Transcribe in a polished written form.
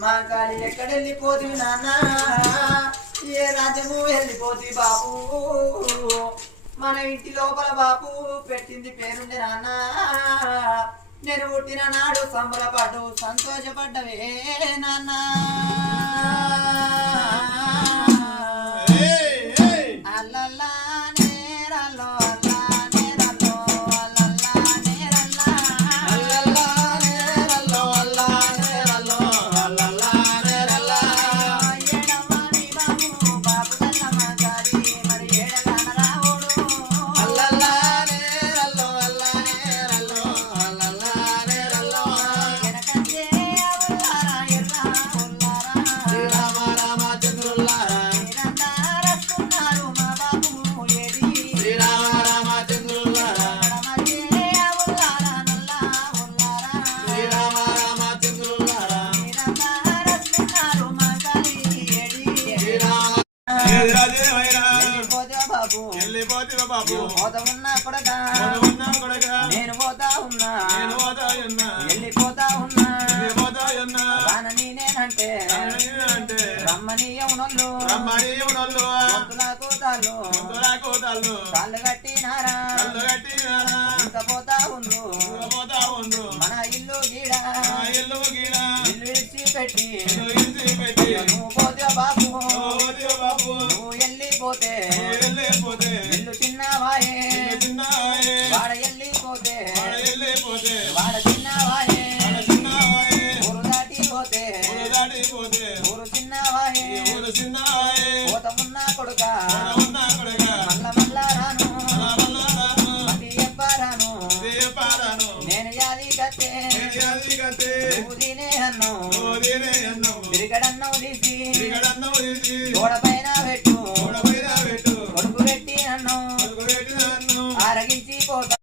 మా కాళీ ఎక్కడ వెళ్ళిపోతుంది నాన్న ఏ రాజ్యము వెళ్ళిపోతుంది బాబు మన ఇంటి లోపల బాబు పెట్టింది పేరుంది నాన్న నేను పుట్టిన నాడు సంబరపడ్డు సంతోషపడ్డవే నాన్న అల్లల్లా నేరల్లో నేను పోతా ఉన్నా వెళ్ళిపోతా ఉన్నా నేనేనంటే రమ్మనీయమునొల్లు కాళ్ళు కట్టినారా ఇంకా పోతా ఉండ్రు మన ఇల్లు గీడ ఇల్లు ఇచ్చి పెట్టి నువ్వు పోతే బాబు నువ్వు వెళ్ళిపోతే ఇల్లు చిన్నవాయే వాడ వెళ్ళిపోతే వాడ చిన్నవాయే ఊరు దాటిపోతే ఊరు చిన్నవాయే పోతమున్న కొడుక మళ్ళా రాను మళ్ళీ చెప్పారాను నేను యాది కట్టే నువ్వు తినే అన్నం తిరిగడన్నం తీసి గోడ పైన పెట్టు కొడుకు పెట్టి అన్నం ఆరగించి పోతా